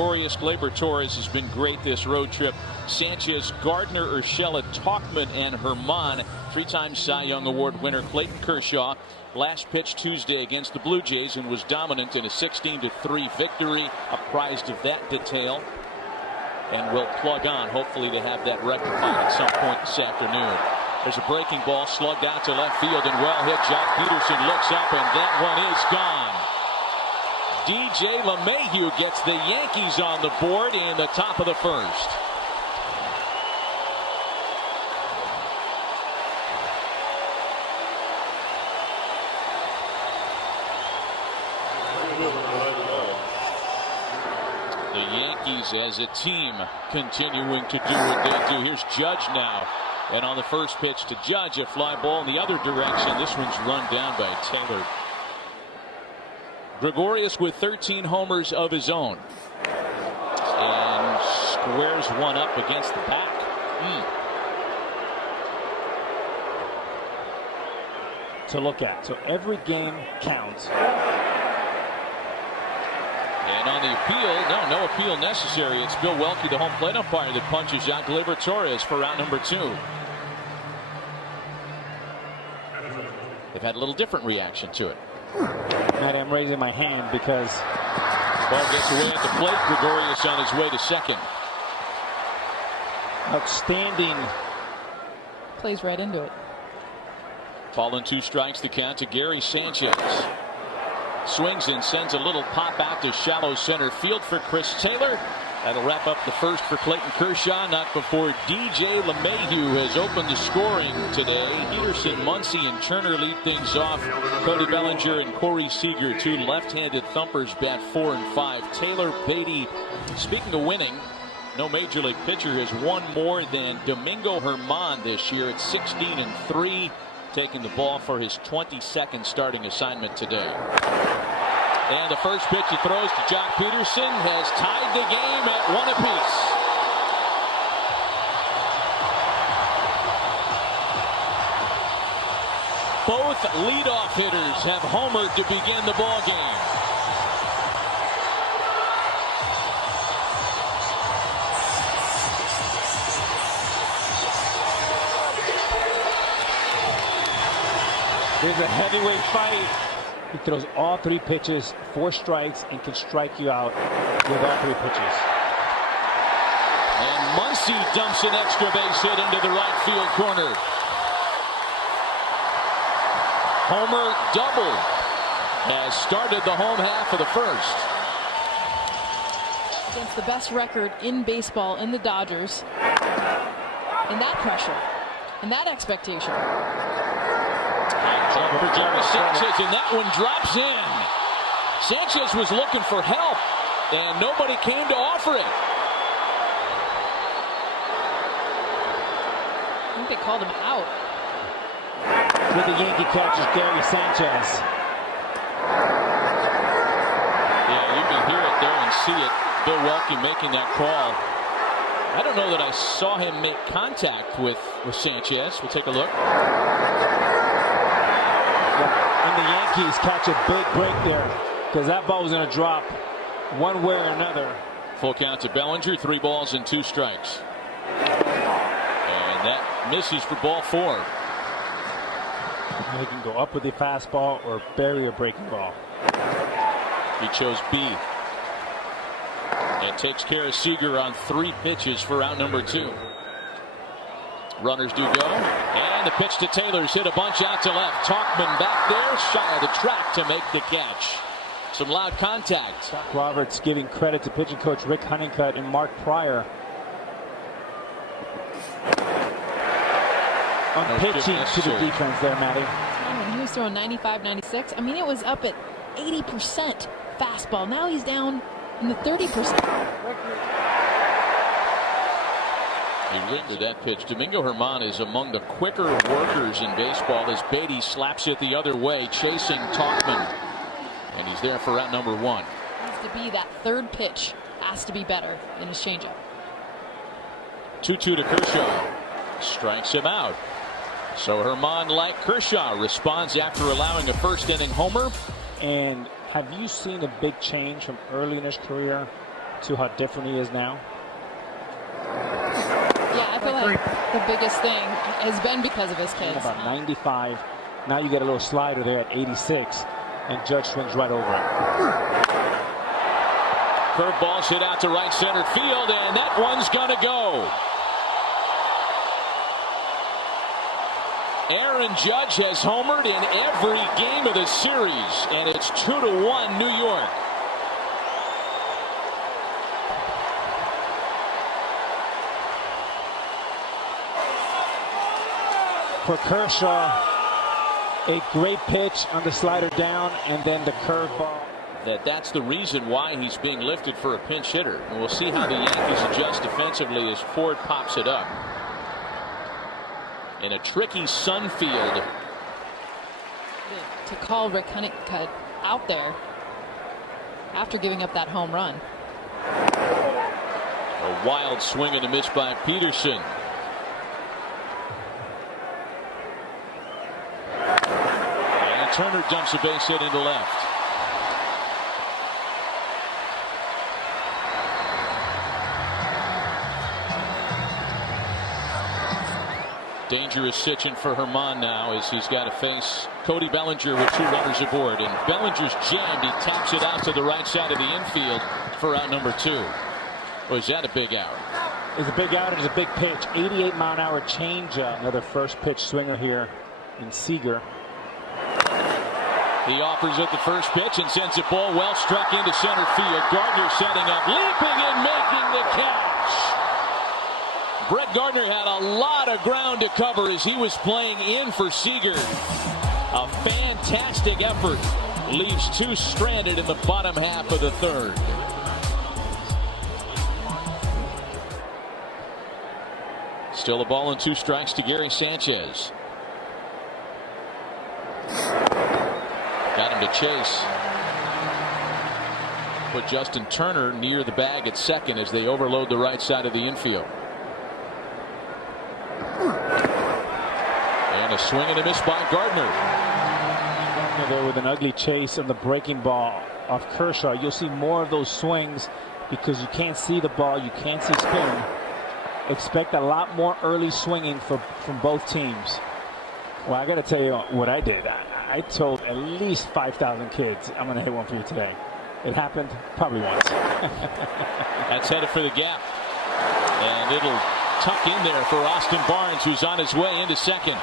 Gregorius, Gleyber Torres has been great this road trip. Sanchez, Gardner, Urshela, Tauchman, and Herman. Three-time Cy Young Award winner Clayton Kershaw last pitch Tuesday against the Blue Jays and was dominant in a 16-3 victory. Apprised of that detail, and will plug on hopefully to have that rectified at some point this afternoon. There's a breaking ball slugged out to left field and well hit. Jock Peterson looks up and that one is gone. DJ LeMahieu gets the Yankees on the board in the top of the first. The Yankees as a team continuing to do what they do. Here's Judge now. And on the first pitch to Judge, a fly ball in the other direction. This one's run down by Taylor. Gregorius with 13 homers of his own. And squares one up against the back. To look at. So every game counts. And on the appeal, no appeal necessary. It's Bill Welke, the home plate umpire, that punches out Gleyber Torres for round number 2. They've had a little different reaction to it. Matt, I'm raising my hand because ball gets away at the plate. Gregorius on his way to second. Outstanding. Plays right into it. Fallen 2 strikes, the count to Gary Sanchez. Swings and sends a little pop out to shallow center field for Chris Taylor. That'll wrap up the first for Clayton Kershaw. Not before DJ LeMahieu has opened the scoring today. Peterson, Muncy, and Turner lead things off. Cody Bellinger and Corey Seager, 2 left-handed thumpers, bat 4 and 5. Taylor, Beatty. Speaking of winning, no major league pitcher has won more than Domingo Germán this year at 16-3. Taking the ball for his 22nd starting assignment today. And the first pitch he throws to Jock Peterson has tied the game at 1 apiece. Both leadoff hitters have homered to begin the ball game. There's a heavyweight fight. He throws all 3 pitches, 4 strikes, and can strike you out with all 3 pitches. And Muncy dumps an extra base hit into the right field corner. Homer double has started the home half of the first. Against the best record in baseball in the Dodgers. And that pressure. And that expectation. Jump for Jerry Sanchez, and that one drops in. Sanchez was looking for help, and nobody came to offer it. I think they called him out. With the Yankee catcher, Gary Sanchez. Yeah, you can hear it there and see it. Bill Welke making that call. I don't know that I saw him make contact with Sanchez. We'll take a look. And the Yankees catch a big break there because that ball was going to drop one way or another. Full count to Bellinger, 3 balls and 2 strikes. And that misses for ball 4. He can go up with the fastball or bury a breaking ball. He chose B. And takes care of Seager on 3 pitches for out number 2. Runners do go, and the pitch to Taylor's hit a bunch out to left. Tauchman back there, shy of the track to make the catch. Some loud contact. Doc Roberts giving credit to pitching coach Rick Honeycutt and Mark Pryor on pitching to the defense there, Matty. When he was throwing 95, 96, I mean, it was up at 80% fastball. Now he's down in the 30%. He went to that pitch. Domingo Germán is among the quicker workers in baseball as Beatty slaps it the other way, chasing Tauchman. And he's there for route number 1. Needs to be that 3rd pitch. Has to be better than his changeup. 2-2 to Kershaw. Strikes him out. So Germán, like Kershaw, responds after allowing a 1st inning homer. And have you seen a big change from early in his career to how different he is now? Yeah, I feel like the biggest thing has been because of his kids. About 95. Now you get a little slider there at 86, and Judge swings right over it. Curveball hit out to right center field, and that one's gonna go. Aaron Judge has homered in every game of the series, and it's 2-1 New York. For Kershaw, a great pitch on the slider down, and then the curveball. That's the reason why he's being lifted for a pinch hitter. And we'll see how the Yankees adjust defensively as Ford pops it up. In a tricky Sun field. To call Rick Honeycutt out there after giving up that home run. A wild swing and a miss by Peterson. And Turner dumps a base hit into left. Dangerous situation for Herman now as he's got to face Cody Bellinger with 2 runners aboard. And Bellinger's jammed. He taps it out to the right side of the infield for out number 2. Or is that a big out? It's a big out. It's a big pitch. 88-mile-an-hour changeup. Another first pitch swinger here in Seager. He offers at the first pitch and sends it ball well struck into center field. Gardner setting up, leaping and making the catch. Brett Gardner had a lot of ground to cover as he was playing in for Seager. A fantastic effort. Leaves 2 stranded in the bottom half of the 3rd. Still a ball and 2 strikes to Gary Sanchez. Got him to chase. Put Justin Turner near the bag at second as they overload the right side of the infield. And a swing and a miss by Gardner. There with an ugly chase on the breaking ball off Kershaw. You'll see more of those swings because you can't see the ball. You can't see spin. Expect a lot more early swinging from both teams. Well, I got to tell you what I did. I told at least 5,000 kids I'm going to hit one for you today. It happened probably once. That's headed for the gap. And it'll tuck in there for Austin Barnes, who's on his way into second.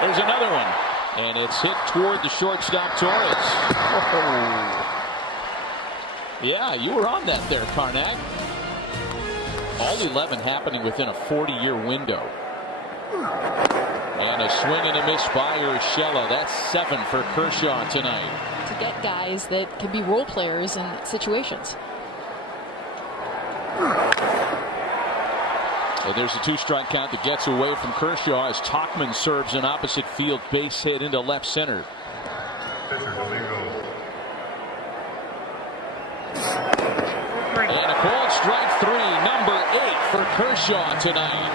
There's another one. And it's hit toward the shortstop, Torres. Oh. Yeah, you were on that there, Karnak. All 11 happening within a 40-year window. And a swing and a miss by Urshela. That's 7 for Kershaw tonight. To get guys that can be role players in situations. And there's a 2-strike count that gets away from Kershaw as Tauchman serves an opposite field base hit into left center. And a called strike 3, number 8 for Kershaw tonight.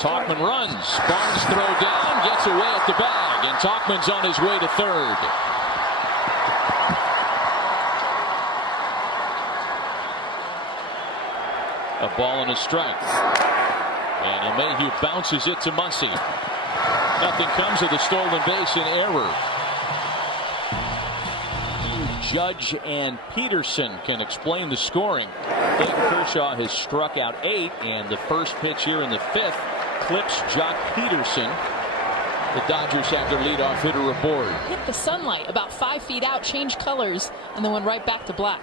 Tauchman runs. Barnes throw down, gets away at the bag, and Tauchman's on his way to third. A ball and a strike. And LeMahieu bounces it to Muncy. Nothing comes of the stolen base and error. Judge and Peterson can explain the scoring. Clayton Kershaw has struck out 8, and the first pitch here in the 5th clips Jock Peterson. The Dodgers have their leadoff hitter aboard. Hit the sunlight about 5 feet out, changed colors, and then went right back to black.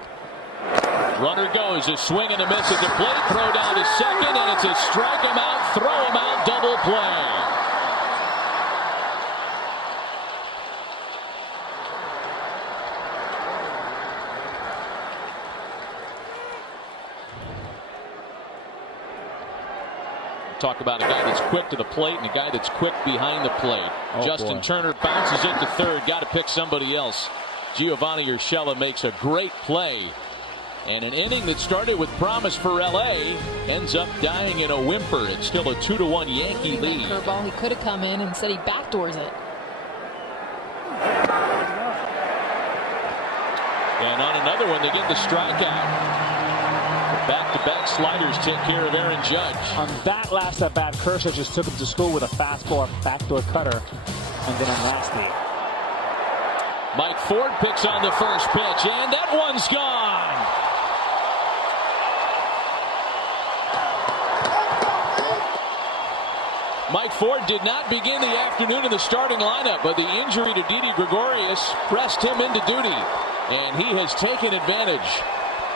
Runner goes, a swing and a miss at the plate, throw down to second, and it's a strike him out, throw him out, double play. Talk about a guy that's quick to the plate and a guy that's quick behind the plate. Justin Turner bounces it to third, got to pick somebody else. Giovanni Urshela makes a great play And an inning that started with promise for LA ends up dying in a whimper. It's still a 2-1 Yankee lead. Curveball, he could have come in and said he backdoors it. And on another one, they get the strikeout. Back-to-back sliders take care of Aaron Judge. On that last at bat, Kershaw just took him to school with a fastball, backdoor cutter, and then a nasty. Mike Ford picks on the first pitch, and that one's gone. Mike Ford did not begin the afternoon in the starting lineup, but the injury to Didi Gregorius pressed him into duty, and he has taken advantage.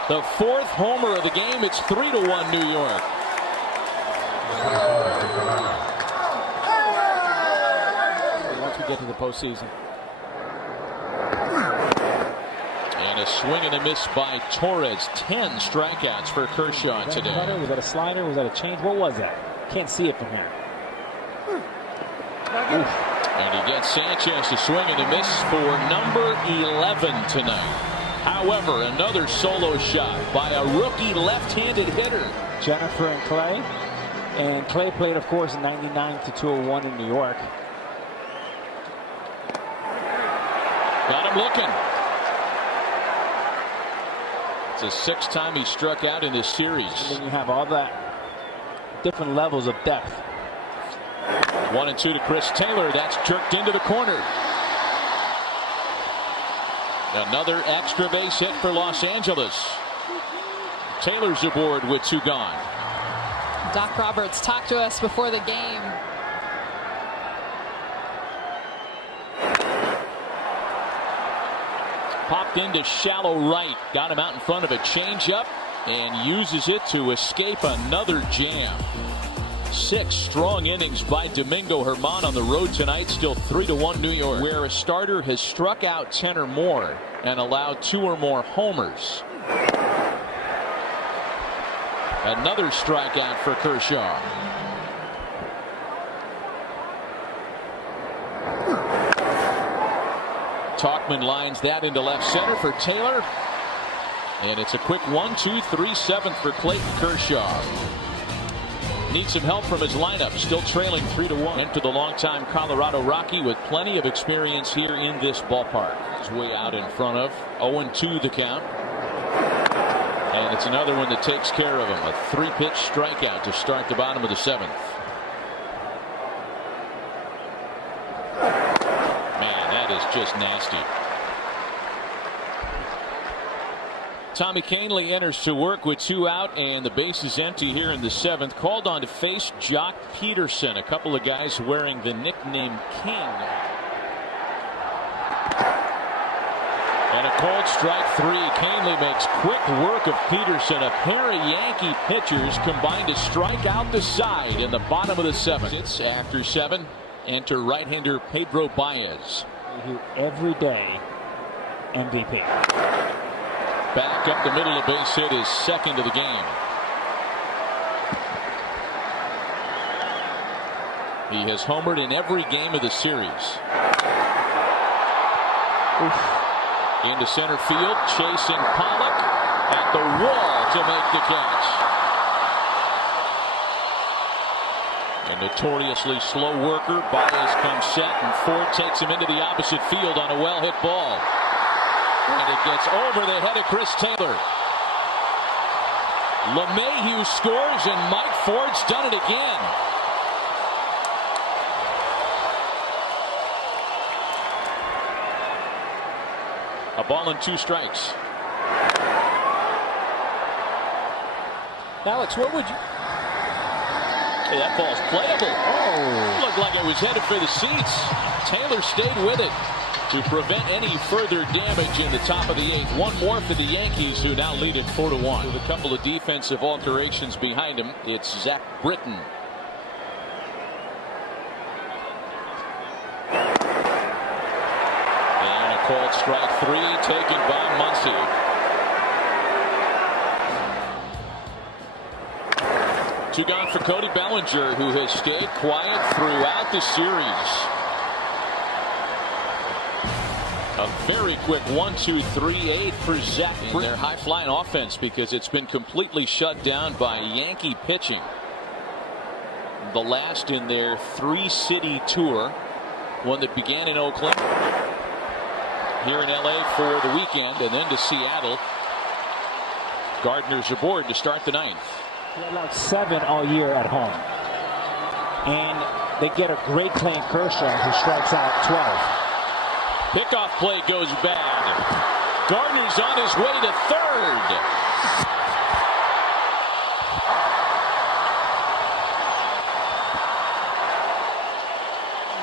The fourth homer of the game. It's 3-1 New York. Once we get to the postseason. And a swing and a miss by Torres. 10 strikeouts for Kershaw today. Was that a slider? Was that a change? What was that? Can't see it from here. And he gets Sanchez to swing and a miss for number 11 tonight. However, another solo shot by a rookie left-handed hitter. Jennifer and Clay. And Clay played, of course, in 99 to 201 in New York. Got him looking. It's the sixth time he struck out in this series. And then you have all that different levels of depth. 1-2 to Chris Taylor. That's jerked into the corner. Another extra base hit for Los Angeles. Taylor's aboard with 2 gone. Doc Roberts talked to us before the game. Popped into shallow right. Got him out in front of a changeup and uses it to escape another jam. 6 strong innings by Domingo Germán on the road tonight. Still 3-1 New York, where a starter has struck out 10 or more and allowed 2 or more homers. Another strikeout for Kershaw. Tauchman lines that into left center for Taylor. And it's a quick 1-2, 3-7 for Clayton Kershaw. Needs some help from his lineup. Still trailing 3-1. Enter the longtime Colorado Rocky with plenty of experience here in this ballpark. He's way out in front of 0-2 the count. And it's another one that takes care of him. A 3-pitch strikeout to start the bottom of the 7th. Man, that is just nasty. Tommy Kahnle enters to work with 2 out, and the base is empty here in the 7th. Called on to face Jock Peterson, a couple of guys wearing the nickname King. And a cold strike 3. Kahnle makes quick work of Peterson. A pair of Yankee pitchers combined to strike out the side in the bottom of the 7th. It's after 7. Enter right-hander Pedro Baez. Every day, MVP. Back up the middle of base hit, is second of the game. He has homered in every game of the series. Into center field, chasing Pollock at the wall to make the catch. A notoriously slow worker, Baez comes set, and Ford takes him into the opposite field on a well-hit ball. And it gets over the head of Chris Taylor. LeMahieu scores, and Mike Ford's done it again. A ball and 2 strikes. Alex, what would you... Hey, that ball's playable. Oh, looked like it was headed for the seats. Taylor stayed with it to prevent any further damage in the top of the 8th. One more for the Yankees, who now lead it 4-1. With a couple of defensive alterations behind him, it's Zach Britton. And a called strike 3 taken by Muncy. Two gone for Cody Bellinger, who has stayed quiet throughout the series. A very quick 1-2-3-8 for Zach. In their high-flying offense, because it's been completely shut down by Yankee pitching. The last in their 3-city tour, one that began in Oakland, here in LA for the weekend, and then to Seattle. Gardner's aboard to start the ninth. They allowed 7 all year at home. And they get a great play in Kershaw, who strikes out 12. Pickoff play goes bad. Gardner's on his way to third.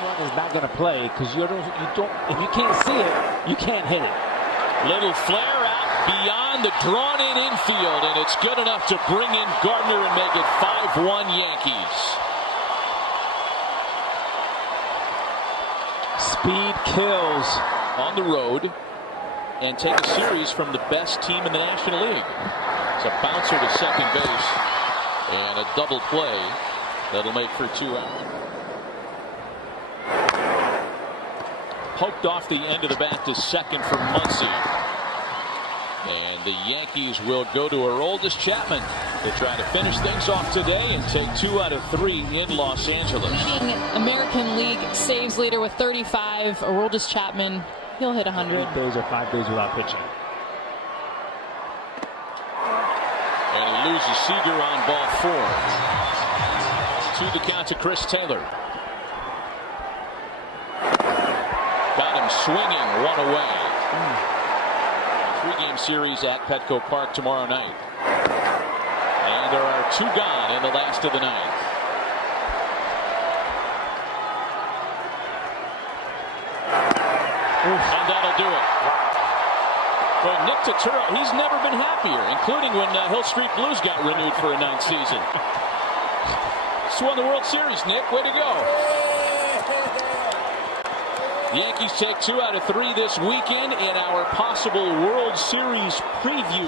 Run is not going to play because you don't. If you can't see it, you can't hit it. Little flare out beyond the drawn-in infield, and it's good enough to bring in Gardner and make it 5-1 Yankees. Speed kills on the road and take a series from the best team in the National League. It's a bouncer to second base and a double play that'll make for 2 out. Poked off the end of the bat to second for Muncy. And the Yankees will go to Aroldis Chapman to try to finish things off today and take 2 out of 3 in Los Angeles. Leading American League saves leader with 35. Aroldis Chapman, he'll hit 100. 8 days or 5 days without pitching. And he loses Seager on ball 4. 2 the count to Chris Taylor. Got him swinging, 1 away. 3-game series at Petco Park tomorrow night. And there are 2 gone in the last of the ninth. And that'll do it. Well, Nick Turturro, he's never been happier, including when Hill Street Blues got renewed for a 9th season. Just won the World Series, Nick. Way to go. The Yankees take 2 out of 3 this weekend in our possible World Series preview.